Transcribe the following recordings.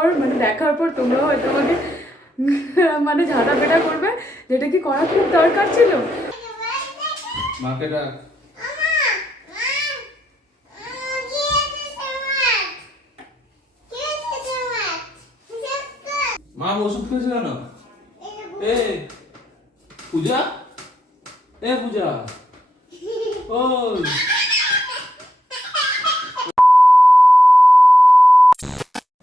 পর মানে দেখার পর তোমরাও হয়তো আমাকে মানে ঝাঁটা পেটা করবে যেটা কি করা খুব দরকার ছিল? মাকে ডাক। মা ওষুধ খেয়েছে কেন? এ পূজা? এ পূজা। ওই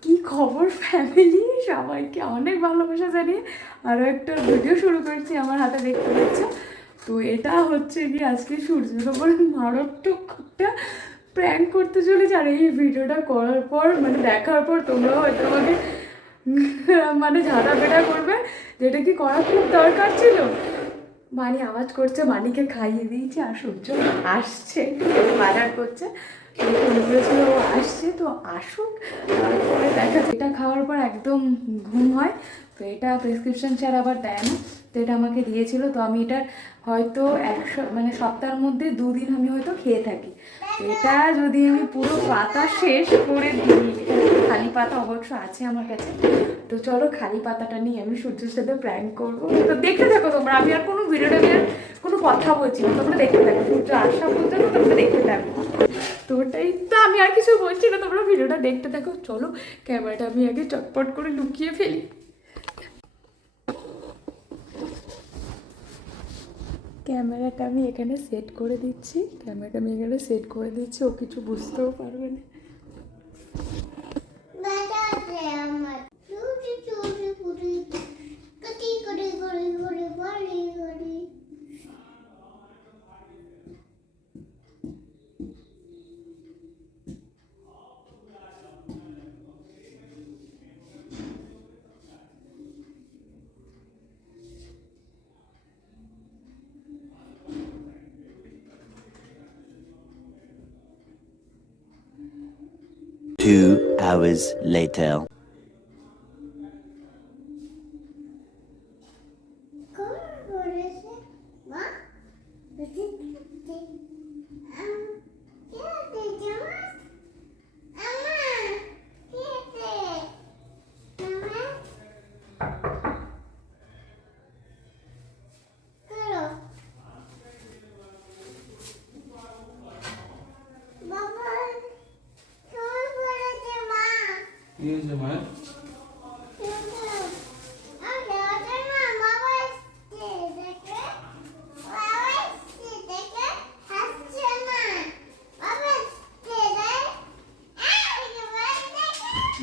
কি খবর ফ্যামিলি সবাইকে অনেক ভালোবাসা জানিয়ে আরও একটা ভিডিও শুরু করছি আমার হাতে দেখতে পাচ্ছ। তো এটা হচ্ছে কি আজকে সূর্যের ওপর মারাত্মক একটা প্র্যাঙ্ক করতে চলেছে। আর এই ভিডিওটা করার পর মানে দেখার পর তোমরাও হয়তো আমাকে মানে ঝাঁটা পেটা করবে। যেটা কি করা খুব দরকার ছিল? মানি আওয়াজ করছে, মানিকে খাইয়ে দিয়েছি, আর সূর্য আসছে বাজার করছে। ফোন ও আসছে, তো আসুক, তারপরে দেখা এটা খাওয়ার পর একদম ঘুম হয়, তো এটা প্রেসক্রিপশন ছাড়া আবার দেয় না। তো এটা আমাকে দিয়েছিল, তো আমি এটা হয়তো একশো মানে সপ্তাহের মধ্যে দুদিন আমি হয়তো খেয়ে থাকি। এটা যদি আমি পুরো পাতা শেষ করে দিই, খালি পাতা অবশ্য আছে আমার কাছে, তো চলো খালি পাতাটা নিয়ে আমি সূর্যের সাথে প্র্যাঙ্ক করব। তো দেখতে থাকো তোমরা, আমি আর কোনো ভিডিওটা নিয়ে আর কোনো কথা বলছি না, তোমরা দেখতে থাকো। সূর্য আসা পর্যন্ত তোমরা দেখতে থাকো। তো ওটাই তো, আমি আর কিছু বলছি না, তোমরা ভিডিওটা দেখতে থাকো। চলো ক্যামেরাটা আমি আগে চটপট করে লুকিয়ে ফেলি। ক্যামেরাটা আমি এখানে সেট করে দিচ্ছি। ক্যামেরাটা আমি এখানে সেট করে দিচ্ছি, ও কিছু বুঝতেও পারবে না। Hours later. কি হয়েছে মায়ের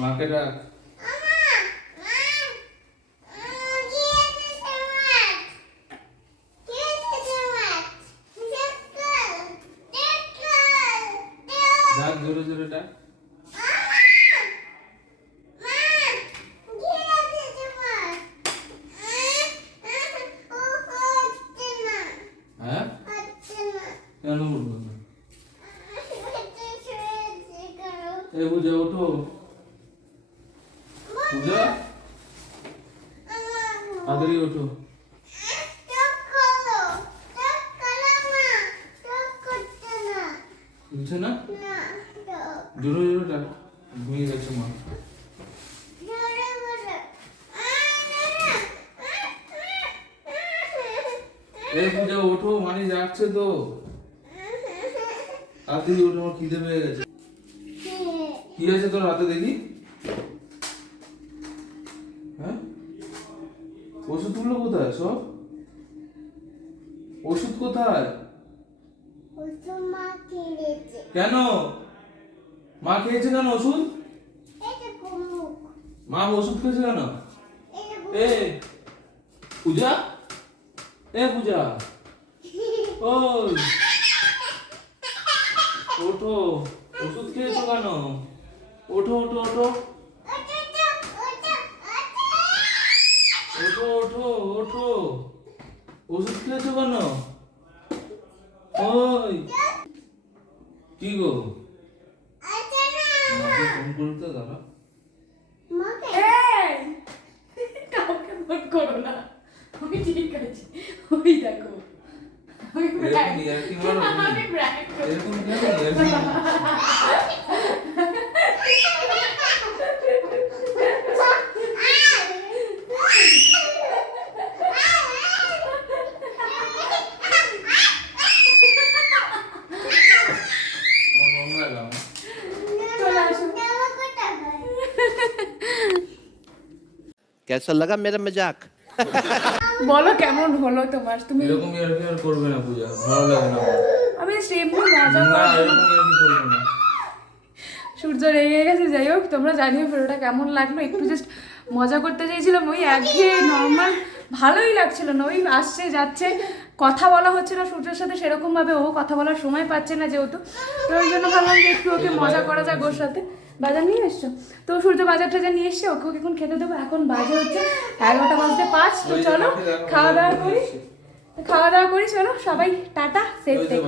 মাকে ডাক ডাক জোরে জোরে ডাক হ্যাঁ কেন উঠবো না এ পূজা ওঠো। পূজা তাড়াতাড়ি ওঠো। বুঝছে না? জোরে জোরে ডাক ঘুমিয়ে গেছে মা। এ পূজা ওঠো মানে যাচ্ছে তো। তাড়াতাড়ি ওঠো, আমার খিদে পেয়ে গেছে। কি হয়েছে তোর হাতে দেখি? হ্যাঁ? ওষুধগুলো কোথায় সব? ওষুধ কোথায়? কেন? মা খেয়েছে কেন ওষুধ? মা ওষুধ খেয়েছে কেন? এ পূজা? এ পূজা। ওই। ওঠো। ওষুধ খেয়েছো কেন? ওঠো ওঠো ওঠো। ওঠো ওঠো ওঠো। ওষুধ খেয়েছো কেন? ওই। কি গো? মাকে ফোন করতে দাঁড়া! কাউকে ফোন করো না। আমি ঠিক আছি। ওই দেখো। আমি করছি। এরকম কেন? कैसा लगा मेरा मजाक বলো কেমন হলো তোমার তুমি এরকম ইয়ার্কি আর করবে না পূজা ভালো লাগে না আমার। আমি এমনি মজা না করার জন্য এরকম ইয়ার্কি করবে না সূর্য রেগে গেছে যাই হোক তোমরা জানিও ভিডিওটা কেমন লাগলো একটু জাস্ট মজা করতে চাইছিলাম ওই একঘেয়ে নর্মাল ভালোই লাগছিল না ওই আসছে যাচ্ছে কথা বলা হচ্ছে না সূর্যের সাথে সেরকমভাবে ও কথা বলার সময় পাচ্ছে না যেহেতু। তো ওই জন্য ভাবলাম যে একটু ওকে মজা করা যাক ওর সাথে। বাজার নিয়ে এসছো? তো সূর্য বাজার টাজার নিয়ে এসছে ওকে ওকে এখন খেতে দেবো। এখন বাজে হচ্ছে এগারোটা বাজতে পাঁচ। তো চলো খাওয়া দাওয়া করি। খাওয়া দাওয়া করি চলো সবাই টাটা সেফ থেকে।